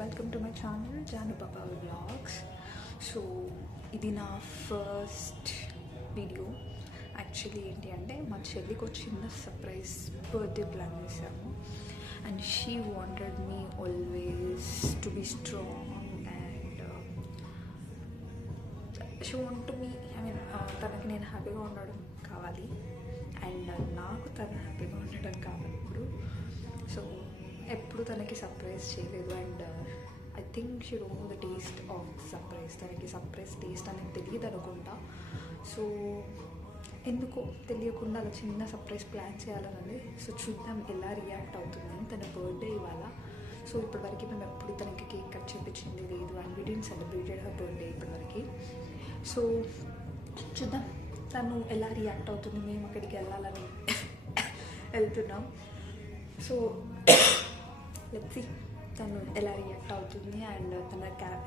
Welcome to my channel Janu Papa vlogs. So ఇది నా first video. Actually ఏంటి అంటే మా చెల్లికి ఒక చిన్న సర్ప్రైజ్ బర్త్డే ప్లాన్ చేశాము. And she wanted me always to be strong and she want me తనకి నేను హ్యాపీగా ఉండడం కావాలి అండ్ నాకు తను హ్యాపీగా ఉండడం కావాలి ఇప్పుడు. సో ఎప్పుడు తనకి సర్ప్రైజ్ చేయలేదు and I think she don't know the taste of surprise. తనకి సర్ప్రైజ్ టేస్ట్ అనేది తెలియదు అనుకుంటా. సో ఎందుకో తెలియకుండా అలా చిన్న సర్ప్రైజ్ ప్లాన్ చేయాలన్నది. సో చూద్దాం ఎలా రియాక్ట్ అవుతుందని. తన బర్త్డే ఇవాళ. సో ఇప్పటివరకు మేము ఎప్పుడు తనకి కేక్ కట్ చేయించింది లేదు and we didn't celebrated her birthday ఇప్పటివరకు. సో చూద్దాం తను ఎలా రియాక్ట్ అవుతుంది. మేము అక్కడికి వెళ్ళాలని వెళ్తున్నాం. సో లెట్స్ సీ తను ఎలా రియాక్ట్ అవుతుంది అండ్ తన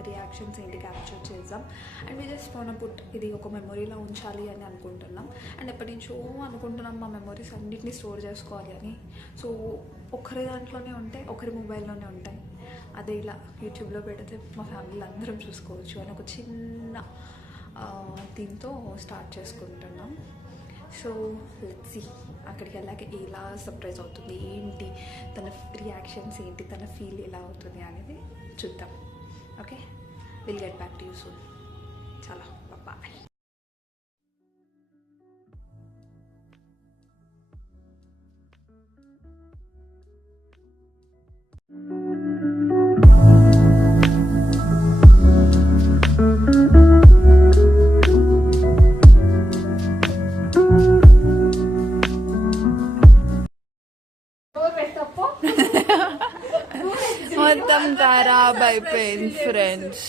రియాక్షన్స్ ఏంటి క్యాప్చర్ చేద్దాం. And we just want put ఇది ఒక మెమొరీలా ఉంచాలి అని అనుకుంటున్నాం. అండ్ ఎప్పటి నుంచో అనుకుంటున్నాం మా మెమొరీస్ అన్నింటినీ స్టోర్ చేసుకోవాలి అని. సో ఒకరి దాంట్లోనే ఉంటాయి, ఒకరి మొబైల్లోనే ఉంటాయి. అదే ఇలా యూట్యూబ్లో పెడితే మా ఫ్యామిలీలో అందరం చూసుకోవచ్చు అని ఒక చిన్న దీంతో స్టార్ట్ చేసుకుంటున్నాం. సో లెట్స్ సీ అక్కడికి వెళ్ళాక ఎలా సర్ప్రైజ్ అవుతుంది, ఏంటి తన రియాక్షన్స్ ఏంటి, తన ఫీల్ ఎలా అవుతుంది అనేది చూద్దాం. Okay, will get back to you soon. చాలా బాయ్. మొత్తం ఖరాబ్ అయిపోయింది ఫ్రెండ్స్.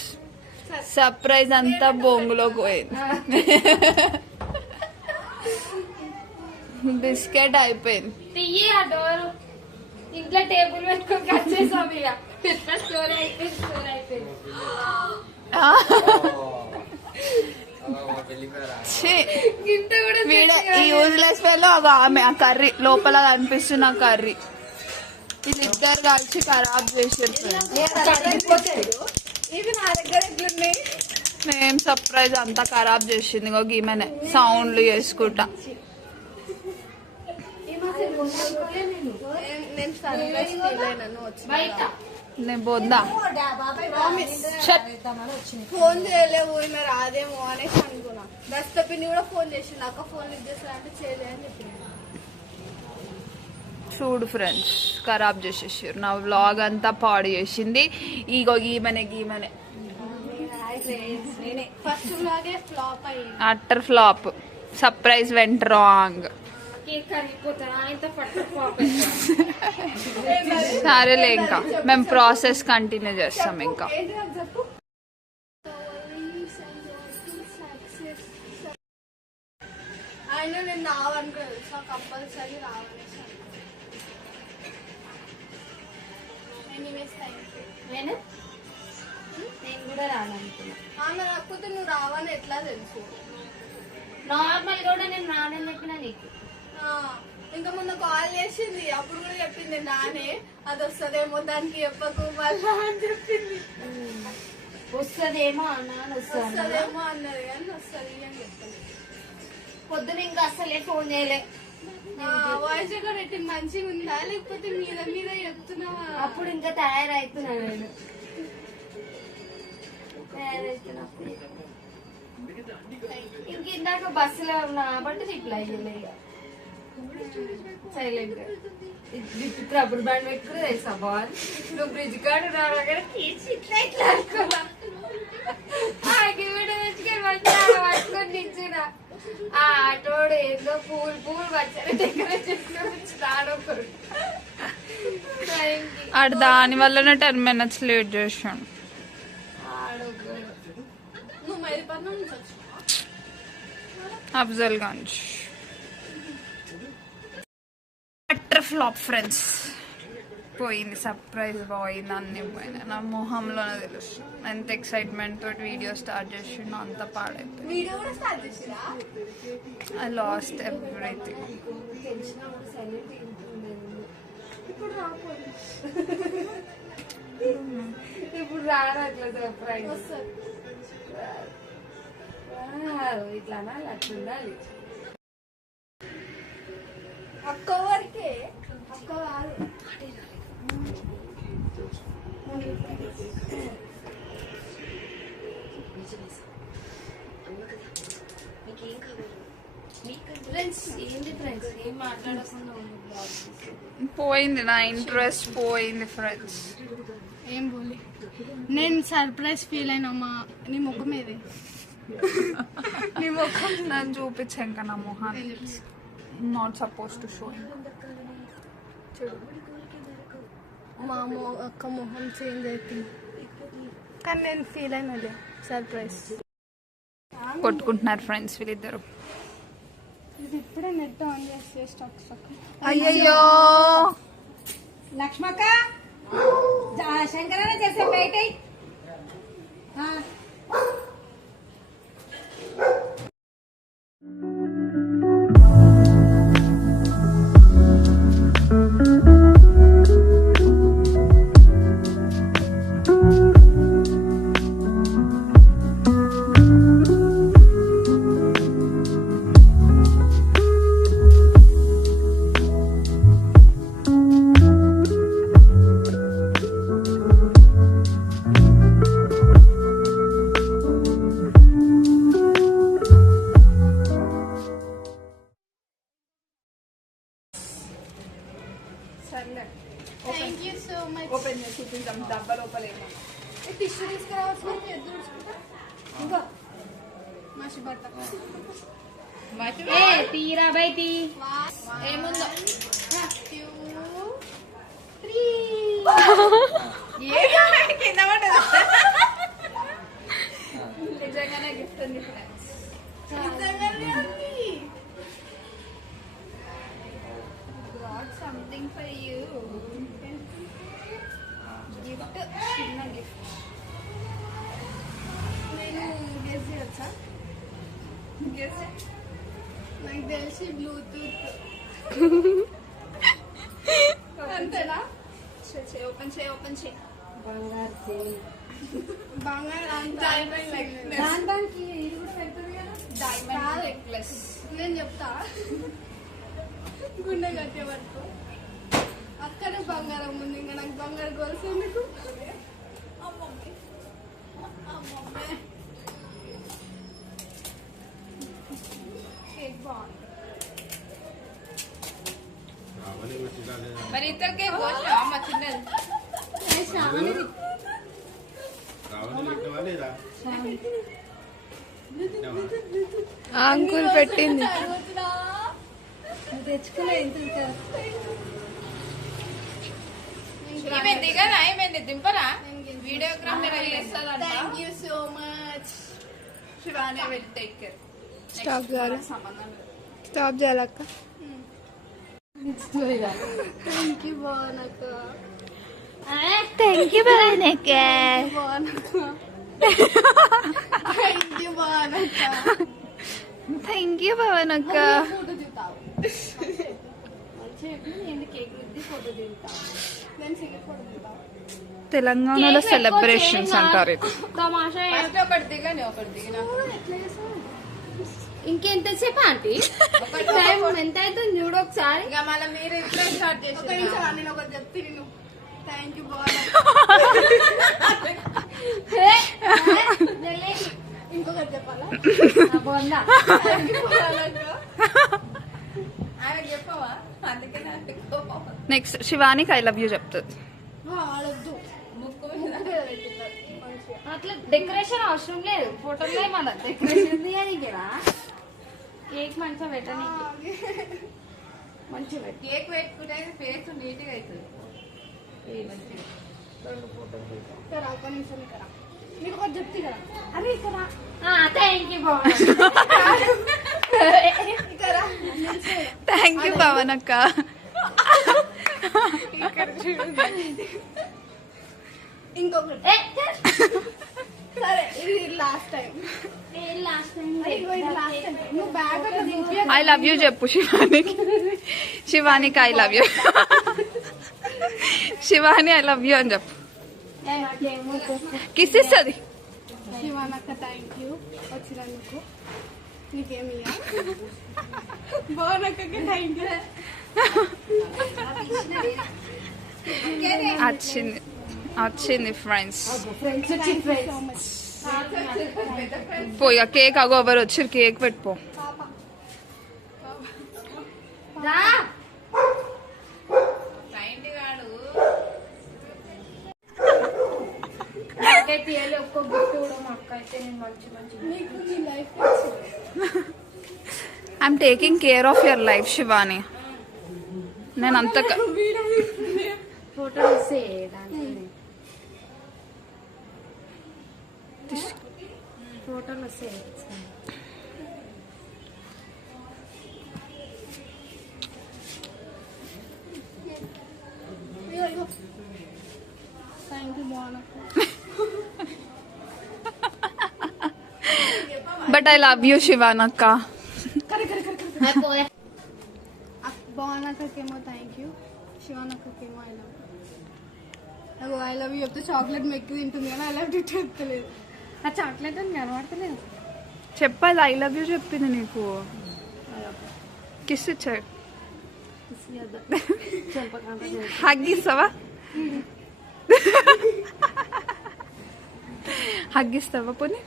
సర్ప్రైజ్ అంతా బొంగులోకి పోయింది. బిస్కెట్ అయిపోయింది. ఇంట్లో టేబుల్ పెట్టుకొని కట్ చేసాం. ఇక స్టోర్ అయిపోయింది. ఈ యూజ్లెస్ ఫెలో ఆమె ఆ కర్రీ లోపల కనిపిస్తున్న కర్రీ వీళ్ళిద్దరు కలిసి ఖరాబ్ చేసారు. మేము సర్ప్రైజ్ అంతా ఖరాబ్ చేసింది. ఇంకొక ఈమెనే సౌండ్లు చేసుకుంటా. నేను పోద్దా ఫోన్ చేయలేవు రాదేమో అనేసి అనుకున్నా. దస్తపిన్ని కూడా ఫోన్ చేసింది. అక్క ఫోన్ లిఫ్ట్ చేస్తా అంటే చేయలే అని చెప్పింది. చూడు ఫ్రెండ్స్ ఖరాబ్ చేసేసారు. నా వ్లాగ్ అంతా పాడు చేసింది. ఈగో గీమనే utter flop. Surprise went wrong. సరేలే ఇంకా మేము ప్రాసెస్ కంటిన్యూ చేస్తాం. ఇంకా ఆయన నేను రావనుకో కంపల్సరీ రావాలి. నేను కూడా రాననుకున్నా. ఆమె రాకపోతే నువ్వు రావని ఎట్లా తెలుసు? నార్మల్ కూడా నేను రానని చెప్పినా నీకు. ఇంకా మొన్న కాల్ చేసింది, అప్పుడు కూడా చెప్పింది నానే అది వస్తుందేమో దానికి చెప్పకు మళ్ళా అని చెప్పింది. వస్తుందేమో అన్నాను. వస్తుందేమో అన్నది కానీ వస్తుంది అని చెప్పింది. పొద్దున ఇంకా అసలే ఫోన్ చేయలే. వాయిస్ కూడా పెట్టింది. మంచిగా ఉందా లేకపోతే మీద మీద చెప్తున్నావా? అప్పుడు ఇంకా తయారైతున్నా నేను. ఇంక ఇందాక బస్సులో ఉన్నా కాబట్టి రిప్లై చేయలేదు. సైలెంట్ రబ్బర్ బ్యాండ్ పెట్టుకుని తెలుసా బాల్. నువ్వు బ్రిడ్జ్ కాడు రాగానే ఇట్లా ఇట్లా అనుకున్నా. పట్టుకొని నిల్చున్నా. ఆ ఆటోడు ఏదో పూలు వచ్చారు డెకరేషన్ ఆడొకరు. ఆడు దాని వల్లనే 10 minutes లేట్ చేసాను. నువ్వు మైల్పట్నం నుంచి వచ్చి అఫ్జల్గంజ్. Utter flop friends. పోయింది సర్ప్రైజ్, పోయింది, అన్నీ పోయినాయి. నా మొహంలోనే తెలుసు ఎంత ఎక్సైట్మెంట్ తోటి వీడియో స్టార్ట్ చేసిండు అంత పాడైపోయింది. I lost everything. రారు అట్లా సర్ప్రైజ్. వస్తారు. ఇట్లా అనాలి, అట్లా ఉండాలి. అక్క వరకే, అక్క కాదు. ఫ్రెండ్స్ ఏంటి ఫ్రెండ్స్ ఏం మాట్లాడకుండా పోయింది నా ఇంట్రెస్ట్, పోయింది ఫ్రెండ్స్. ఏం పోలే. నేను సర్ప్రైజ్ ఫీల్ అయినా మా నీ ముఖం మీదే. నీ ముఖం నన్ను చూపించాక నా మొహాన్ని నాట్ సపోజ్ టు షో. మా అక్క మొహం చేంజ్ అవుతుంది కానీ నేను ఫీల్ అయినలే. సర్ప్రైజ్ కొట్టుకుంటున్నారు ఫ్రెండ్స్ వీళ్ళిద్దరు. ఇది ఇప్పుడే నెట్ ఆన్ చేసి స్టాక్ స్టాక్. అయ్యయ్యో లక్ష్మక్క శంకరన్న చేసే బయట సర్లే thank you so much. Open చేసి చూపించాం డబ్బా లోపలేమో. టిష్యూ తీసుకురావచ్చు ఎదురు ఇంకా మసి బట్ట తీరా బయటి ఏముందో నిజంగానే గిఫ్ట్ ఉంది friends. Got something for you. Gift, చిన్న గిఫ్ట్. నేను గెస్ చేయొచ్చా? గెస్ నాకు తెలిసి బ్లూటూత్ అంతేనా? ఓపెన్ చేయి, ఓపెన్ చేయి. బంగారం డైమండ్ నెక్లెస్. దానికి ఇది కూడా పెడుతుంది కదా. Diamond necklace. నేను చెప్తా గుండె కట్టే వరకు అక్కడ బంగారం ఉంది. ఇంకా నాకు బంగారం గొలుసు ఎందుకు? కేక్ బాగుంది. మరి ఇద్దరికే పోసినా మా చిన్నది. అంకుల్ పెట్టింది. తెచ్చుకునే ఏమైంది కదా, ఏమైంది దింపరా? Videographer thank you so much. Shivani will take care. Stop చేయాలి, సంబంధం లేదు. స్టాప్ చేయాలక్క. థ్యాంక్ యూ బాగున్నాక. థ్యాంక్ యూ బాగున్నాక. థ్యాంక్ యూ బాగున్నాక. థ్యాంక్ యూ బాగున్నాక. ఫోటో దిగుతావు నేను కేక్ రుద్ది ఫోటో దిగుతావు. నేను సిగరెట్ ఫోటో దిగుతావు. తెలంగాణలో సెలబ్రేషన్స్ అంటారు ఇది. తమాషా ఒకటి దిగని, ఒకటి దిగిన ఇంకెంతసేపు ఆంటీ టైం ఎంత అవుతుంది చూడు ఒకసారి. ఇక మళ్ళీ మీరు ఇప్పుడే స్టార్ట్ ఒక చేసి నిమిషం నేను ఒకటి చెప్తే నేను థ్యాంక్ యూ బాగున్నాక. ఇంకొకటి చెప్పాలా? బాగుందా థ్యాంక్ యూ బాగున్నాక. ఆయన చెప్పవా? అందుకే నెక్స్ట్ శివానికి ఐ లవ్ యూ చెప్తుంది. ఆడొద్దు ముక్కు మీద అట్లా డెకరేషన్ అవసరం లేదు. ఫోటోలే మన డెకరేషన్ తీయనికిరా. కేక్ మంచిగా పెట్టనీకి మంచిగా పెట్టి కేక్ పెట్టుకుంటే ఫేస్ నీట్ గా అవుతుంది. ఇక్కడ ఒక నిమిషం ఇక్కడ నీకు ఒకటి చెప్తే కదా. అరే ఇక్కడ థ్యాంక్ యూ బాగుంది. ఇక్కడ థ్యాంక్ యూ పవనక్క. ఇంకొకటి సరే ఇది లాస్ట్ టైం. లాస్ట్ టైం నువ్వు బ్యాగ్ అట్లా దింపి ఐ లవ్ యూ చెప్పు శివానికి. శివానికి I love you. Shivani I love you అని చెప్పు. కిస్ ఇస్తుంది. శివానక్క థ్యాంక్ యూ వచ్చినందుకు. నీకేమి భువనక్కకి థ్యాంక్ యూ. వచ్చింది ఫ్రెండ్స్. పోయి కేక్ అగో ఎవరు వచ్చారు, కేక్ పెట్టుకో. ఒక్క గిఫ్ట్ కూడా మా అక్క అయితే నేను మంచి మంచి నీకు నీ life I'm taking care of your life Shivani. నేను అంత ఫోటో వస్తే ఫోటోలు వస్తే థ్యాంక్ యూ భువనక్క. బట్ ఐ లవ్ యూ శివానక్క. భువనక్కకేమో థ్యాంక్ యూ, శివానక్కకేమో I love you. I love you చెప్తే చాక్లెట్ మెక్కి తింటుంది కానీ ఐ లవ్ యూ చెప్తలేదు. ఆ చాక్లెట్ అని కనబడతలేదు. చెప్పాలి ఐ లవ్ యూ చెప్పింది నీకు. కిస్ ఇచ్చాడు. హగ్ ఇస్తావా? హగ్ ఇస్తావా? పోనీ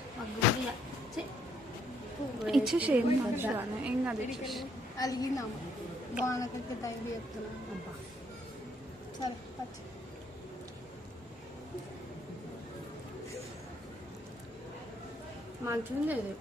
ఇచ్చేసి ఏం కాదు ఇచ్చేసి. అలిగిందమ్మ భువనక్కకి థ్యాంక్ యూ చెప్తున్నాను. సరే పచ్చి మంచిగా లేదు.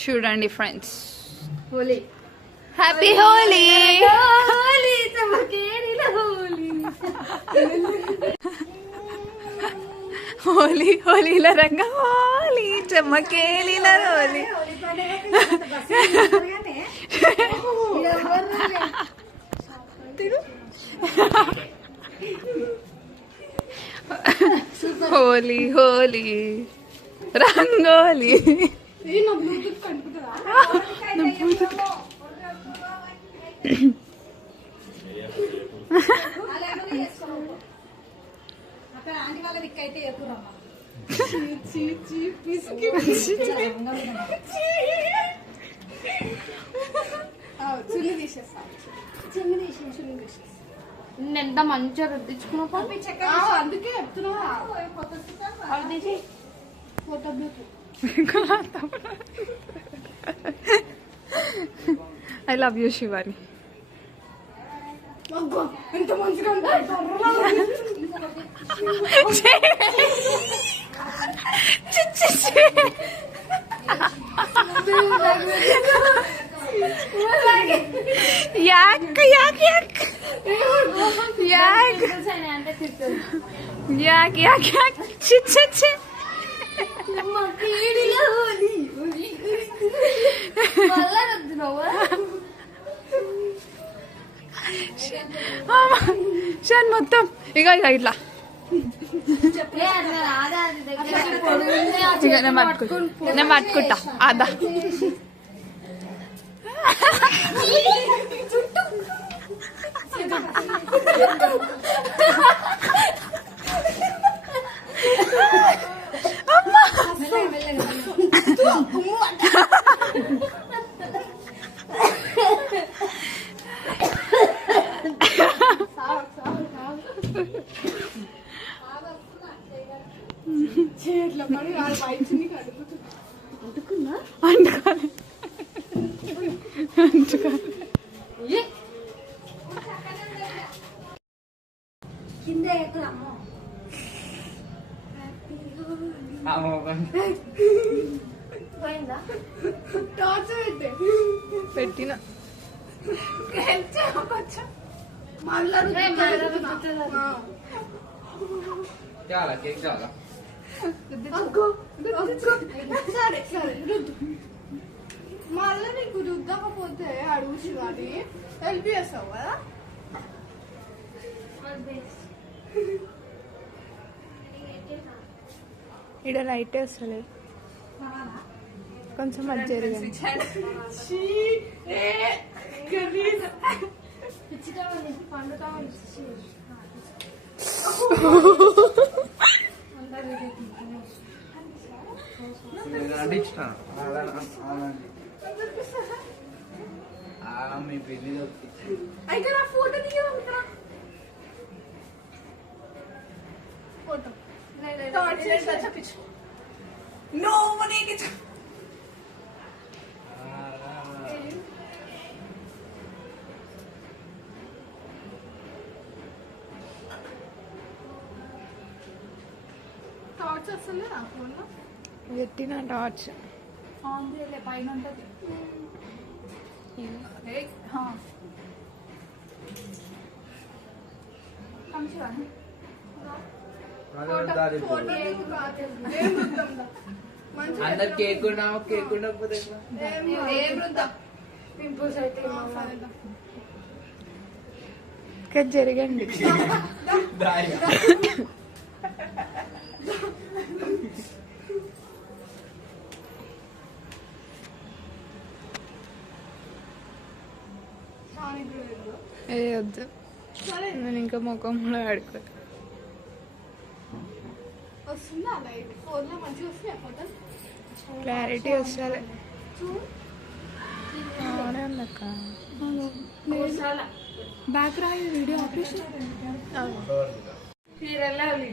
చూడండి ఫ్రెండ్స్, హోలీ హ్యాపీ హోలీ. హోలీ చమకేరిల హోలీ. హోలీ హోలీల రంగ హోలీ చెమ్మకేలీల హోలీ. హోలీ హోలీ రంగోలీ. నా బ్లూటూత్ కనుకుంటుందా? చున్ని తీసేస్తా. ఎంత మంచిగా రుద్దించుకున్నా అందుకే చెప్తున్నా photo Bluetooth. I love you Shivani. ఎంత మంచిగా ఉంటాయి. యాక్ యాక్ యాక్ యాక్ యాక్ యాక్ యాక్ చిచ్చే. షాన్ మొత్తం ఇక ఇక ఇట్లా ఇక నేను పట్టుకుంటా అదా. చేతిలో పడి వాడు బయటిని కడుపుతున్నా. అంటుకోవాలి అంటుకోవాలి. కింద ఎక్కుదాము. పోయిందా? టార్చ్ పెట్టిన చాలా కేక్ చాలా సరే సరే రుద్దు. మళ్ళీ నీకు రుద్దకపోతే అడుగు శివాని హెల్ప్ చేస్తావు కదా. ఇక్కడ లైట్ వస్తలేదు కొంచెం అది జరిగింది. పిచ్చి కావాలి, పండు కావాలి. అంటే ఇచ్చిన మీ పెళ్లి ఇక్కడ ఫోటో దిగదాం ఇక్కడ ఫోటో నో మనకి టార్చ్ వస్తుంది నా ఫోన్లో పెట్టిన టార్చ్ ఆన్ చేయలే పైన ఉంటుంది అందరు కేక్ కేక్ ఉండకపోతే పింపుల్స్ అయితే ఇక్కడ జరగండి. ఏ వద్దు నేను ఇంకా ముఖంలో ఆడుకో. వస్తుందా లైట్ ఫోన్లో మంచిగా వస్తాయి ఫోటో క్లారిటీ వస్తుంది. అవునే ఉందక్క. బ్యాక్ రాయి వీడియో ఆపరేషన్ వెళ్ళాలి.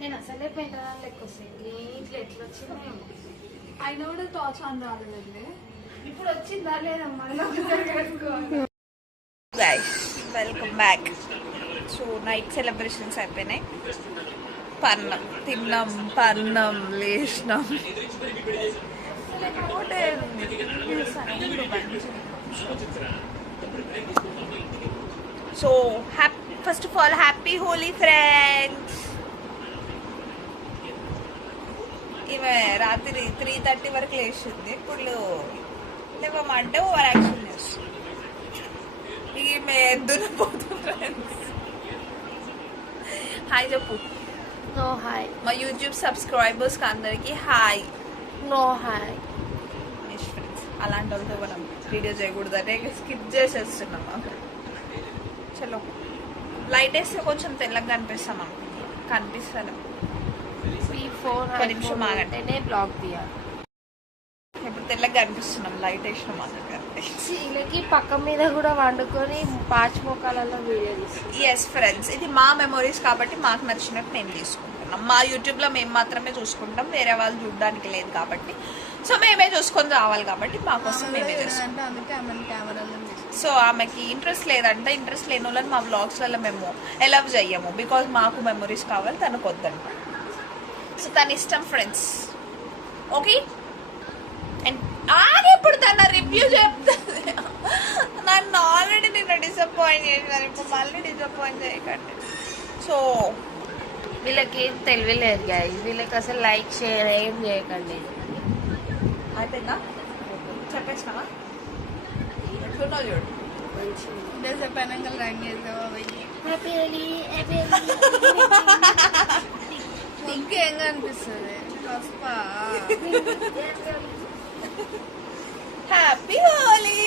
నేను అసలే పెంటరాలు లెక్క వస్తాయి ఇట్లా ఎట్లా వచ్చినాయో. అయినా కూడా టార్చ్ ఆన్ రాలేదండి. ఇప్పుడు వచ్చిందా లేదమ్మా? Guys welcome back. So night celebrations అయిపోయినాయి. పర్ణం తిన్నాం, పర్ణం లేచినాం. So first of all happy Holi friends. ఈమె రాత్రి 3:30 వరకు లేచింది. ఇప్పుడు లేవమంటే ఓవర్ యాక్షన్ చేస్తుంది. ఈమె దున్నపోతుంది ఫ్రెండ్స్. హాయ్ చెప్పు. No hi. మా యూట్యూబ్ సబ్స్క్రైబర్స్ అందరికి హాయ్. No hi. ఫ్రెండ్స్ అలాంటి వాళ్ళతో మనం వీడియో చేయకూడదంటే స్కిప్ చేసేస్తున్నాం. చలో లైట్ వేస్తే కొంచెం తెల్లగా కనిపిస్తాం కనిపిస్తాను. నిమిషం ఆగండి, బ్లాక్ తీయాలి. ఇప్పుడు తెల్లగా కనిపిస్తున్నాం లైట్ వేసిన మా దగ్గర. వీళ్ళకి పక్క మీద కూడా వండుకొని పాచి మొక్కలలో వీడియో తీస్తాం. ఎస్ ఫ్రెండ్స్, ఇది మా మెమొరీస్ కాబట్టి మాకు నచ్చినట్టు మేము తీసుకుంటున్నాం. మా యూట్యూబ్లో మేము మాత్రమే చూసుకుంటాం, వేరే వాళ్ళు చూడడానికి లేదు కాబట్టి. సో మేమే చూసుకొని రావాలి కాబట్టి మాకోసం మేమే చూసుకుంటాం. అందుకే ఆమె కెమెరాలో సో ఆమెకి ఇంట్రెస్ట్ లేదంటే ఇంట్రెస్ట్ లేని వాళ్ళని మా వ్లాగ్స్లలో మేము ఎలవ్ చెయ్యము. బికాజ్ మాకు మెమొరీస్ కావాలి, తనకు వద్దంట. సో తన ఇష్టం ఫ్రెండ్స్. ఓకే, అండ్ ఇప్పుడు తన రివ్యూ చెప్తుంది. నన్ను ఆల్రెడీ నిన్న డిసప్పాయింట్ చేసినారు, ఇప్పుడు మళ్ళీ డిసప్పాయింట్ చేయకండి. సో వీళ్ళకి తెలివి లేదు గాయస్. వీళ్ళకి అసలు లైక్ షేర్ ఏం చేయకండి. అయిపోయిందా చెప్పేసినావా? ఎట్లున్నావు చూడు. చెప్పానంగా రంగ్ చేసావా ఇంకేం కనిపిస్తుంది? హ్యాపీ హోలీ.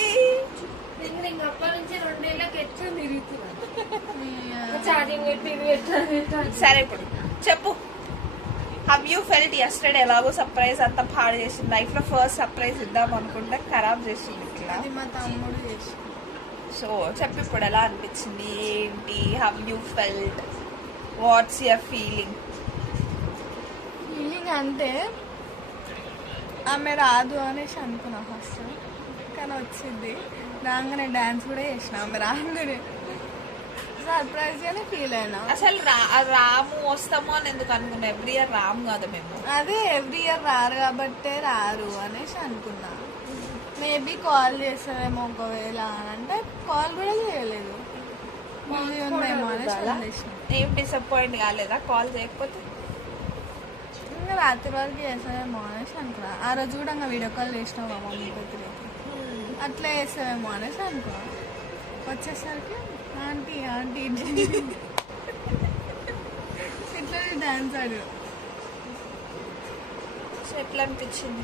అప్పటి నుంచి 2 నెలలకు ఎట్లా తిరుగుతున్నా ఛార్జింగ్ పెట్టి. సరే ఇప్పుడు చెప్పు. Have you felt yesterday? ఎలాగో సర్ప్రైజ్ అంతా పాడు చేసింది. లైఫ్ లో ఫస్ట్ సర్ప్రైజ్ ఇద్దాం అనుకుంటే ఖరాబ్ చేసింది ఇట్లా. అది మా తమ్ముడు చేసి. సో చెప్పు ఇప్పుడు ఎలా అనిపించింది, ఏంటి? Have you felt? What's your feeling? Feeling అంటే ఆమె రాదు అనేసి అనుకున్నా ఫస్ట్, కానీ వచ్చింది. రాగానే డాన్స్ కూడా చేసిన. ఆమె రాగానే సర్ప్రైజ్ గానే ఫీల్ అయినా. అసలు రాము వస్తాము అని ఎందుకు అనుకున్నా? ఎవ్రీ ఇయర్ రాము కదా మేము. అదే ఎవ్రీ ఇయర్ రారు కాబట్టే రారు అనేసి అనుకున్నా. మేబీ కాల్ చేస్తారేమో ఒకవేళ అని అంటే కాల్ కూడా చేయలేదు. బిజీ ఉందేమో అనేసి వదిలేసిన. ఏం డిసప్పాయింట్ కాలేదా కాల్ చేయకపోతే? ఇంకా రాత్రి వరకు చేస్తావేమో అనేసి అనుకున్నా. ఆ రోజు కూడా ఇంకా వీడియో కాల్ చేసినావు మా మమ్మీ బర్త్డేకి, అట్లా చేస్తావేమో అనేసి అనుకున్నా. వచ్చేసరికి ఆంటీ ఆంటీ ఇట్లా డాన్స్ ఆడు. సో ఎట్లా అనిపించింది?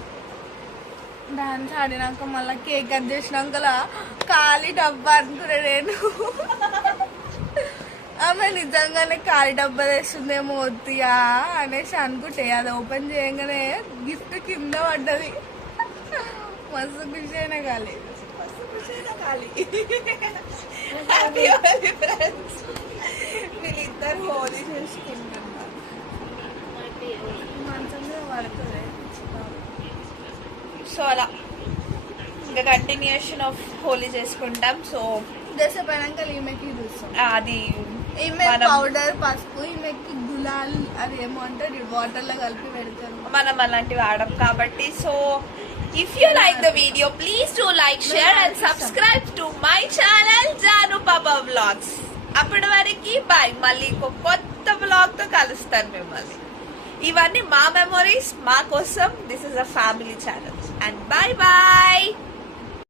డాన్స్ ఆడినాక మళ్ళీ కేక్ కట్ చేసినాక ఖాళీ డబ్బా అనుకున్నా నేను. ఆమె నిజంగానే ఖాళీ డబ్బా తెస్తుందేమో వద్దుయా అనేసి అనుకుంటే అది ఓపెన్ చేయగానే గిఫ్ట్ కింద పడ్డది. మస్తు ఖుషి అయినా ఖాళీ, మస్తు ఖుషి అయినా ఖాళీ. వీళ్ళిద్దరు హోలీ చేసుకుంటున్నారు. మంచం మీద పడుతుంది. సో అలా ఇంకా కంటిన్యూషన్ ఆఫ్ హోలీ చేసుకుంటాం. సో దశ పైనాక ఈమెకి చూస్తాం. అది ఈమె మనం- పౌడర్ పసుపు, ఈమెకి గులాల్ అది ఏమో అంటే వాటర్ లో కలిపి పెడతారు. మనం అలాంటివి వాడం కాబట్టి. So if you like the video please do like, share and subscribe to my channel Janu Papa vlogs. అప్పటి వరకు బాయ్. మళ్ళీ ఇంకో కొత్త వ్లాగ్ తో కలుస్తాను మిమ్మల్ని. ఇవన్నీ మా మెమొరీస్, మా కోసం. This is a family channel and bye bye.